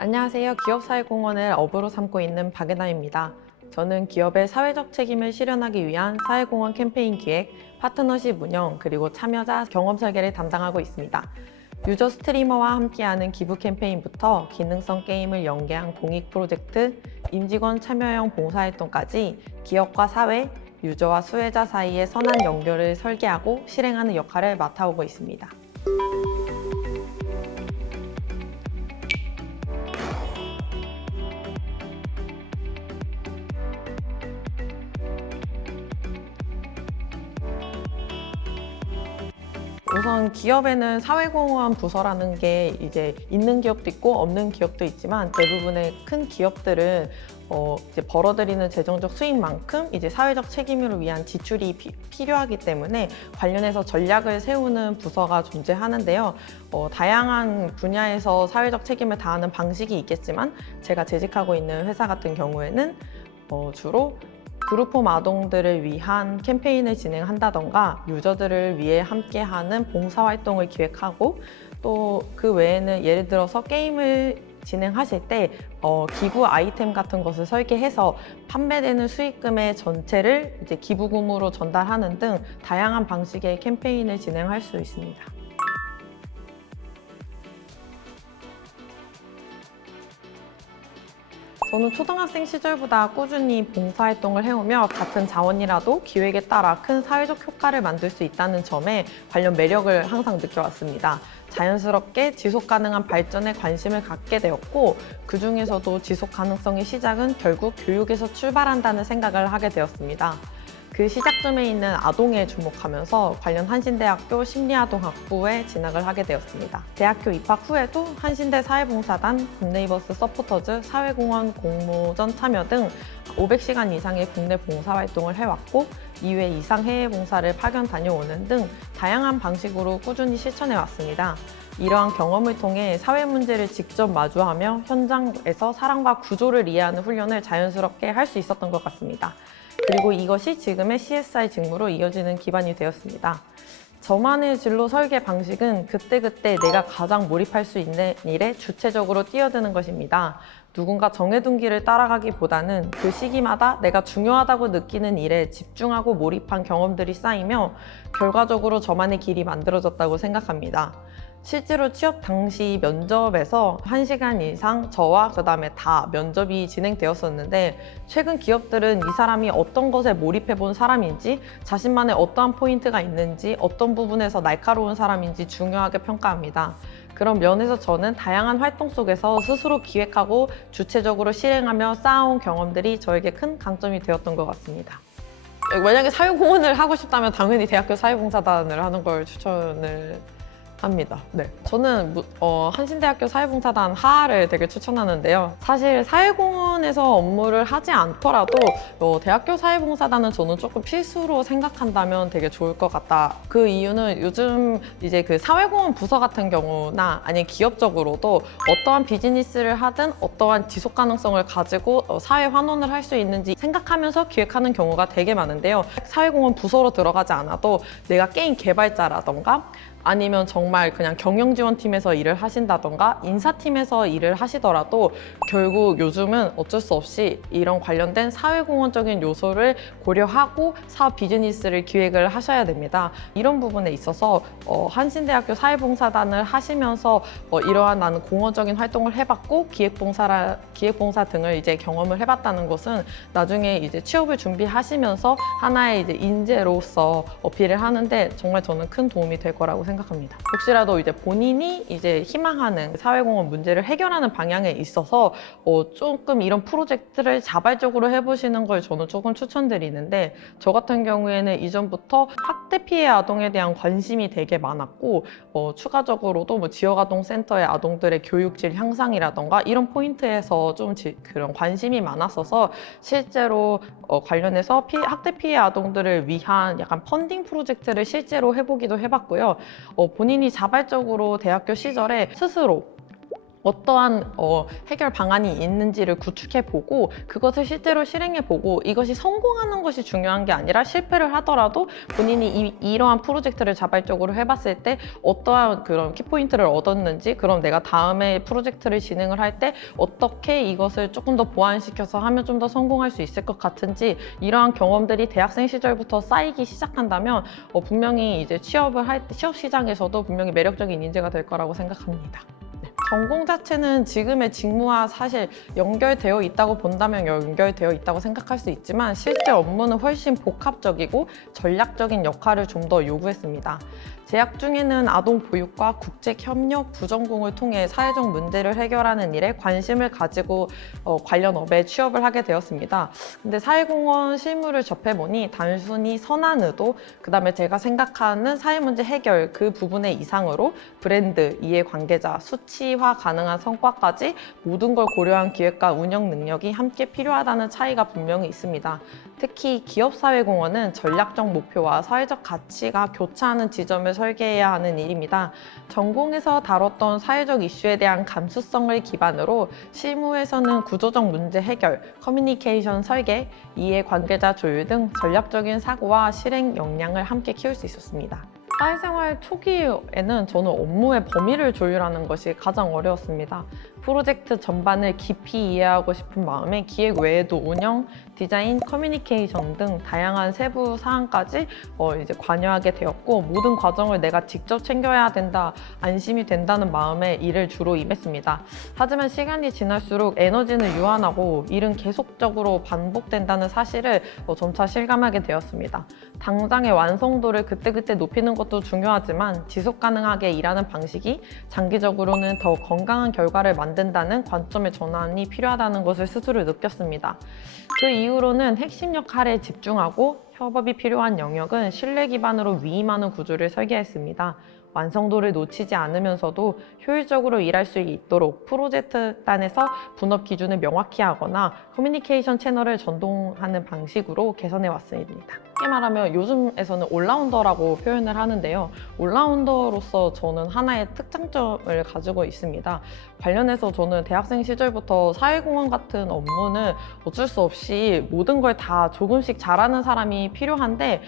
안녕하세요. 기업사회공헌을 업으로 삼고 있는 박예나입니다. 저는 기업의 사회적 책임을 실현하기 위한 사회공헌 캠페인 기획, 파트너십 운영, 그리고 참여자 경험 설계를 담당하고 있습니다. 유저 스트리머와 함께하는 기부 캠페인부터 기능성 게임을 연계한 공익 프로젝트, 임직원 참여형 봉사활동까지 기업과 사회, 유저와 수혜자 사이의 선한 연결을 설계하고 실행하는 역할을 맡아오고 있습니다. 우선 기업에는 사회공헌 부서라는 게 이제 있는 기업도 있고 없는 기업도 있지만 대부분의 큰 기업들은 이제 벌어들이는 재정적 수익만큼 이제 사회적 책임을 위한 지출이 필요하기 때문에 관련해서 전략을 세우는 부서가 존재하는데요. 다양한 분야에서 사회적 책임을 다하는 방식이 있겠지만 제가 재직하고 있는 회사 같은 경우에는 주로 그룹홈 아동들을 위한 캠페인을 진행한다던가 유저들을 위해 함께하는 봉사활동을 기획하고 또 그 외에는 예를 들어서 게임을 진행하실 때 기부 아이템 같은 것을 설계해서 판매되는 수익금의 전체를 이제 기부금으로 전달하는 등 다양한 방식의 캠페인을 진행할 수 있습니다. 저는 초등학생 시절보다 꾸준히 봉사활동을 해오며 같은 자원이라도 기획에 따라 큰 사회적 효과를 만들 수 있다는 점에 관련 매력을 항상 느껴왔습니다. 자연스럽게 지속 가능한 발전에 관심을 갖게 되었고 그 중에서도 지속 가능성의 시작은 결국 교육에서 출발한다는 생각을 하게 되었습니다. 그 시작점에 있는 아동에 주목하면서 관련 한신대학교 심리아동학부에 진학을 하게 되었습니다. 대학교 입학 후에도 한신대 사회봉사단, 굿네이버스 서포터즈, 사회공헌 공모전 참여 등 500시간 이상의 국내 봉사활동을 해왔고 2회 이상 해외 봉사를 파견 다녀오는 등 다양한 방식으로 꾸준히 실천해왔습니다. 이러한 경험을 통해 사회 문제를 직접 마주하며 현장에서 사람과 구조를 이해하는 훈련을 자연스럽게 할 수 있었던 것 같습니다. 그리고 이것이 지금의 CSR 직무로 이어지는 기반이 되었습니다. 저만의 진로 설계 방식은 그때그때 내가 가장 몰입할 수 있는 일에 주체적으로 뛰어드는 것입니다. 누군가 정해둔 길을 따라가기보다는 그 시기마다 내가 중요하다고 느끼는 일에 집중하고 몰입한 경험들이 쌓이며 결과적으로 저만의 길이 만들어졌다고 생각합니다. 실제로 취업 당시 면접에서 1시간 이상 저와 그다음에 다 면접이 진행되었었는데 최근 기업들은 이 사람이 어떤 것에 몰입해 본 사람인지 자신만의 어떠한 포인트가 있는지 어떤 부분에서 날카로운 사람인지 중요하게 평가합니다. 그런 면에서 저는 다양한 활동 속에서 스스로 기획하고 주체적으로 실행하며 쌓아온 경험들이 저에게 큰 강점이 되었던 것 같습니다. 만약에 사회공헌을 하고 싶다면 당연히 대학교 사회봉사단을 하는 걸 추천을 합니다. 네, 저는 한신대학교 사회봉사단 하를 되게 추천하는데요. 사실 사회공헌에서 업무를 하지 않더라도 대학교 사회봉사단은 저는 조금 필수로 생각한다면 되게 좋을 것 같다. 그 이유는 요즘 이제 그 사회공헌 부서 같은 경우나 아니면 기업적으로도 어떠한 비즈니스를 하든 어떠한 지속 가능성을 가지고 사회 환원을 할 수 있는지 생각하면서 기획하는 경우가 되게 많은데요. 사회공헌 부서로 들어가지 않아도 내가 게임 개발자라던가 아니면 정말 그냥 경영지원팀에서 일을 하신다던가 인사팀에서 일을 하시더라도 결국 요즘은 어쩔 수 없이 이런 관련된 사회공헌적인 요소를 고려하고 사업 비즈니스를 기획을 하셔야 됩니다. 이런 부분에 있어서 한신대학교 사회봉사단을 하시면서 이러한 나는 공헌적인 활동을 해봤고 기획봉사 등을 이제 경험을 해봤다는 것은 나중에 이제 취업을 준비하시면서 하나의 이제 인재로서 어필을 하는데 정말 저는 큰 도움이 될 거라고 생각합니다. 혹시라도 이제 본인이 이제 희망하는 사회공헌 문제를 해결하는 방향에 있어서 조금 이런 프로젝트를 자발적으로 해보시는 걸 저는 조금 추천드리는데 저 같은 경우에는 이전부터 학대 피해 아동에 대한 관심이 되게 많았고 추가적으로도 뭐 지역아동센터의 아동들의 교육질 향상이라던가 이런 포인트에서 좀 그런 관심이 많았어서 실제로 관련해서 학대 피해 아동들을 위한 약간 펀딩 프로젝트를 실제로 해보기도 해봤고요. 본인이 자발적으로 대학교 시절에 스스로 어떠한 해결 방안이 있는지를 구축해보고 그것을 실제로 실행해보고 이것이 성공하는 것이 중요한 게 아니라 실패를 하더라도 본인이 이러한 프로젝트를 자발적으로 해봤을 때 어떠한 그런 키포인트를 얻었는지, 그럼 내가 다음에 프로젝트를 진행을 할 때 어떻게 이것을 조금 더 보완시켜서 하면 좀 더 성공할 수 있을 것 같은지, 이러한 경험들이 대학생 시절부터 쌓이기 시작한다면 분명히 이제 취업을 할 때 취업 시장에서도 분명히 매력적인 인재가 될 거라고 생각합니다. 전공 자체는 지금의 직무와 사실 연결되어 있다고 본다면 연결되어 있다고 생각할 수 있지만 실제 업무는 훨씬 복합적이고 전략적인 역할을 좀 더 요구했습니다. 재학 중에는 아동 보육과 국제 협력 부전공을 통해 사회적 문제를 해결하는 일에 관심을 가지고 관련 업에 취업을 하게 되었습니다. 근데 사회공헌 실무를 접해보니 단순히 선한 의도, 그다음에 제가 생각하는 사회 문제 해결 그 부분의 이상으로 브랜드, 이해관계자, 수치화 가능한 성과까지 모든 걸 고려한 기획과 운영 능력이 함께 필요하다는 차이가 분명히 있습니다. 특히 기업사회공헌은 전략적 목표와 사회적 가치가 교차하는 지점을 설계해야 하는 일입니다. 전공에서 다뤘던 사회적 이슈에 대한 감수성을 기반으로 실무에서는 구조적 문제 해결, 커뮤니케이션 설계, 이해관계자 조율 등 전략적인 사고와 실행 역량을 함께 키울 수 있었습니다. 사회생활 초기에는 저는 업무의 범위를 조율하는 것이 가장 어려웠습니다. 프로젝트 전반을 깊이 이해하고 싶은 마음에 기획 외에도 운영, 디자인, 커뮤니케이션 등 다양한 세부 사항까지 이제 관여하게 되었고, 모든 과정을 내가 직접 챙겨야 된다, 안심이 된다는 마음에 일을 주로 임했습니다. 하지만 시간이 지날수록 에너지는 유한하고 일은 계속적으로 반복된다는 사실을 점차 실감하게 되었습니다. 당장의 완성도를 그때그때 높이는 것도 중요하지만 지속 가능하게 일하는 방식이 장기적으로는 더 건강한 결과를 만든다는 관점의 전환이 필요하다는 것을 스스로 느꼈습니다. 그 이후로는 핵심 역할에 집중하고 협업이 필요한 영역은 신뢰 기반으로 위임하는 구조를 설계했습니다. 완성도를 놓치지 않으면서도 효율적으로 일할 수 있도록 프로젝트 단에서 분업 기준을 명확히 하거나 커뮤니케이션 채널을 전동하는 방식으로 개선해 왔습니다. 쉽게 말하면 요즘에서는 올라운더라고 표현을 하는데요. 올라운더로서 저는 하나의 특장점을 가지고 있습니다. 관련해서 저는 대학생 시절부터 사회공헌 같은 업무는 어쩔 수 없이 모든 걸 다 조금씩 잘하는 사람이 필요한데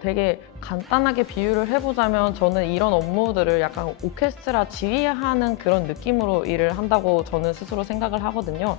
되게 간단하게 비유를 해보자면 저는 이런 업무들을 약간 오케스트라 지휘하는 그런 느낌으로 일을 한다고 저는 스스로 생각을 하거든요.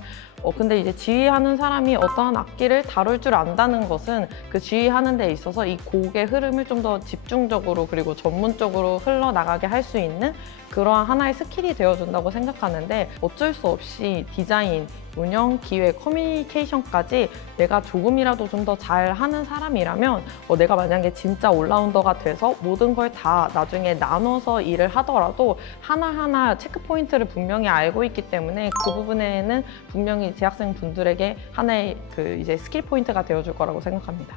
근데 이제 지휘하는 사람이 어떠한 악기를 다룰 줄 안다는 것은 그 지휘하는 데 있어서 이 곡의 흐름을 좀 더 집중적으로 그리고 전문적으로 흘러나가게 할 수 있는 그러한 하나의 스킬이 되어준다고 생각하는데, 어쩔 수 없이 디자인, 운영, 기획, 커뮤니케이션까지 내가 조금이라도 좀 더 잘하는 사람이라면 내가 만약에 진짜 올라운더가 돼서 모든 걸 다 나중에 나눠서 일을 하더라도 하나하나 체크포인트를 분명히 알고 있기 때문에 그 부분에는 분명히 재학생 분들에게 하나의 이제 스킬 포인트가 되어줄 거라고 생각합니다.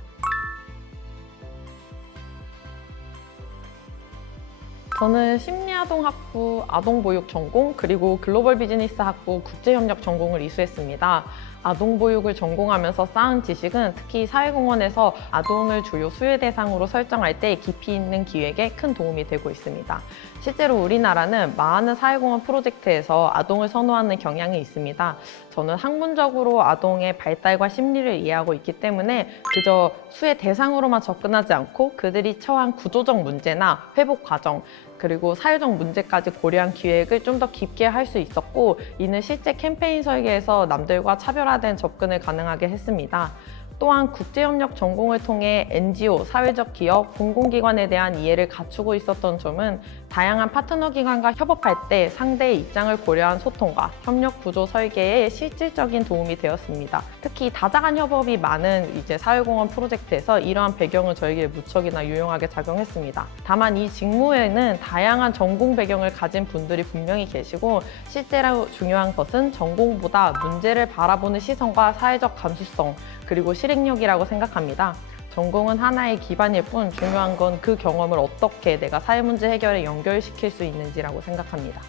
저는 심리아동학부 아동보육 전공 그리고 글로벌 비즈니스 학부 국제협력 전공을 이수했습니다. 아동보육을 전공하면서 쌓은 지식은 특히 사회공헌에서 아동을 주요 수혜 대상으로 설정할 때 깊이 있는 기획에 큰 도움이 되고 있습니다. 실제로 우리나라는 많은 사회공헌 프로젝트에서 아동을 선호하는 경향이 있습니다. 저는 학문적으로 아동의 발달과 심리를 이해하고 있기 때문에 그저 수혜 대상으로만 접근하지 않고 그들이 처한 구조적 문제나 회복 과정, 그리고 사회적 문제까지 고려한 기획을 좀 더 깊게 할 수 있었고, 이는 실제 캠페인 설계에서 남들과 차별화된 접근을 가능하게 했습니다. 또한 국제협력 전공을 통해 NGO, 사회적 기업, 공공기관에 대한 이해를 갖추고 있었던 점은 다양한 파트너 기관과 협업할 때 상대의 입장을 고려한 소통과 협력 구조 설계에 실질적인 도움이 되었습니다. 특히 다자간 협업이 많은 이제 사회공헌 프로젝트에서 이러한 배경은 저에게 무척이나 유용하게 작용했습니다. 다만 이 직무에는 다양한 전공 배경을 가진 분들이 분명히 계시고, 실제로 중요한 것은 전공보다 문제를 바라보는 시선과 사회적 감수성, 그리고 실행력이라고 생각합니다. 전공은 하나의 기반일 뿐 중요한 건 그 경험을 어떻게 내가 사회 문제 해결에 연결시킬 수 있는지라고 생각합니다.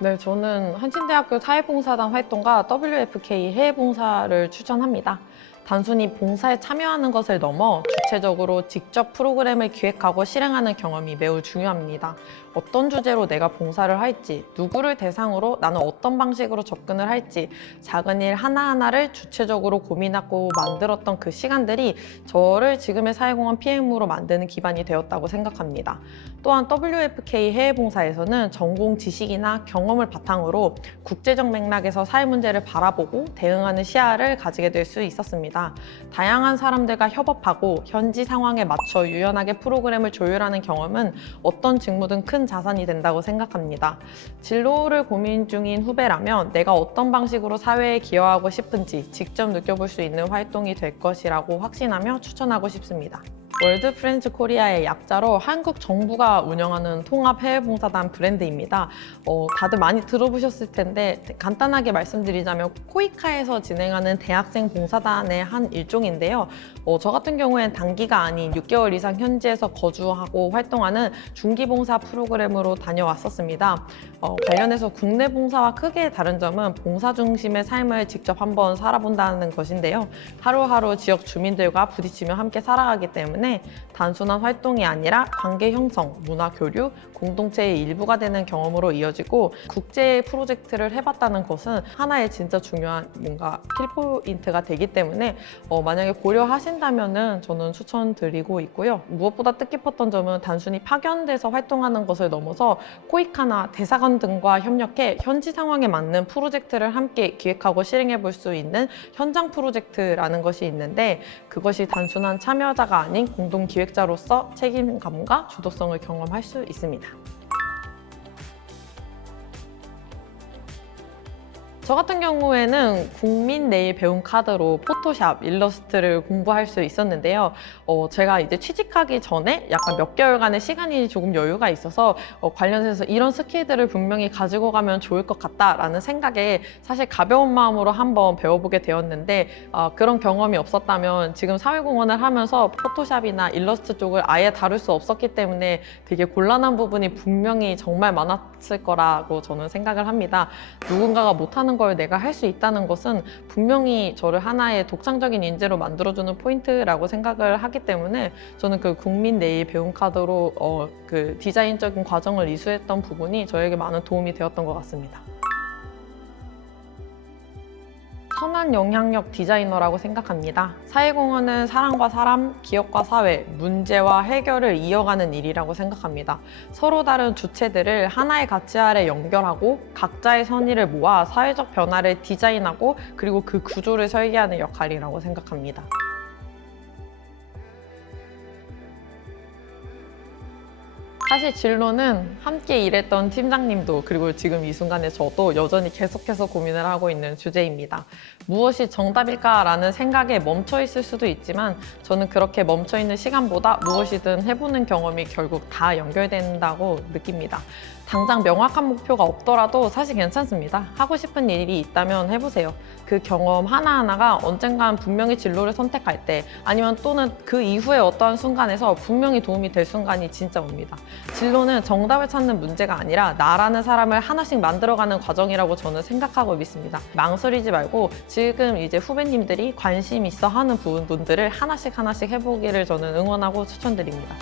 네, 저는 한신대학교 사회봉사단 활동과 WFK 해외봉사를 추천합니다. 단순히 봉사에 참여하는 것을 넘어 주체적으로 직접 프로그램을 기획하고 실행하는 경험이 매우 중요합니다. 어떤 주제로 내가 봉사를 할지, 누구를 대상으로 나는 어떤 방식으로 접근을 할지, 작은 일 하나하나를 주체적으로 고민하고 만들었던 그 시간들이 저를 지금의 사회공헌 PM으로 만드는 기반이 되었다고 생각합니다. 또한 WFK 해외봉사에서는 전공 지식이나 경험을 바탕으로 국제적 맥락에서 사회 문제를 바라보고 대응하는 시야를 가지게 될 수 있었습니다. 다양한 사람들과 협업하고 현지 상황에 맞춰 유연하게 프로그램을 조율하는 경험은 어떤 직무든 큰 자산이 된다고 생각합니다. 진로를 고민 중인 후배라면 내가 어떤 방식으로 사회에 기여하고 싶은지 직접 느껴볼 수 있는 활동이 될 것이라고 확신하며 추천하고 싶습니다. 월드 프렌즈 코리아의 약자로 한국 정부가 운영하는 통합 해외봉사단 브랜드입니다. 다들 많이 들어보셨을 텐데 간단하게 말씀드리자면 코이카에서 진행하는 대학생 봉사단의 한 일종인데요. 저 같은 경우엔 단기가 아닌 6개월 이상 현지에서 거주하고 활동하는 중기봉사 프로그램으로 다녀왔었습니다. 관련해서 국내 봉사와 크게 다른 점은 봉사 중심의 삶을 직접 한번 살아본다는 것인데요. 하루하루 지역 주민들과 부딪히며 함께 살아가기 때문에 단순한 활동이 아니라 관계 형성, 문화 교류, 공동체의 일부가 되는 경험으로 이어지고 국제 프로젝트를 해봤다는 것은 하나의 진짜 중요한 뭔가 킬포인트가 되기 때문에 만약에 고려하신다면은 저는 추천드리고 있고요. 무엇보다 뜻깊었던 점은 단순히 파견돼서 활동하는 것을 넘어서 코이카나 대사관 등과 협력해 현지 상황에 맞는 프로젝트를 함께 기획하고 실행해 볼 수 있는 현장 프로젝트라는 것이 있는데 그것이 단순한 참여자가 아닌 공동 기획자로서 책임감과 주도성을 경험할 수 있습니다. 저 같은 경우에는 국민 내일 배움 카드로 포토샵, 일러스트를 공부할 수 있었는데요. 제가 이제 취직하기 전에 약간 몇 개월간의 시간이 조금 여유가 있어서 관련해서 이런 스킬들을 분명히 가지고 가면 좋을 것 같다라는 생각에 사실 가벼운 마음으로 한번 배워보게 되었는데 그런 경험이 없었다면 지금 사회공헌을 하면서 포토샵이나 일러스트 쪽을 아예 다룰 수 없었기 때문에 되게 곤란한 부분이 분명히 정말 많았을 거라고 저는 생각을 합니다. 누군가가 못하는 걸 내가 할 수 있다는 것은 분명히 저를 하나의 독창적인 인재로 만들어주는 포인트라고 생각을 하기 때문에 저는 그 국민 내일 배움 카드로 그 디자인적인 과정을 이수했던 부분이 저에게 많은 도움이 되었던 것 같습니다. 선한 영향력 디자이너라고 생각합니다. 사회공헌은 사람과 사람, 기업과 사회, 문제와 해결을 이어가는 일이라고 생각합니다. 서로 다른 주체들을 하나의 가치 아래 연결하고 각자의 선의를 모아 사회적 변화를 디자인하고 그리고 그 구조를 설계하는 역할이라고 생각합니다. 사실 진로는 함께 일했던 팀장님도 그리고 지금 이 순간에 저도 여전히 계속해서 고민을 하고 있는 주제입니다. 무엇이 정답일까라는 생각에 멈춰 있을 수도 있지만 저는 그렇게 멈춰 있는 시간보다 무엇이든 해보는 경험이 결국 다 연결된다고 느낍니다. 당장 명확한 목표가 없더라도 사실 괜찮습니다. 하고 싶은 일이 있다면 해보세요. 그 경험 하나하나가 언젠간 분명히 진로를 선택할 때 아니면 또는 그 이후에 어떠한 순간에서 분명히 도움이 될 순간이 진짜 옵니다. 진로는 정답을 찾는 문제가 아니라 나라는 사람을 하나씩 만들어가는 과정이라고 저는 생각하고 믿습니다. 망설이지 말고 지금 이제 후배님들이 관심 있어 하는 부분들을 하나씩 해보기를 저는 응원하고 추천드립니다.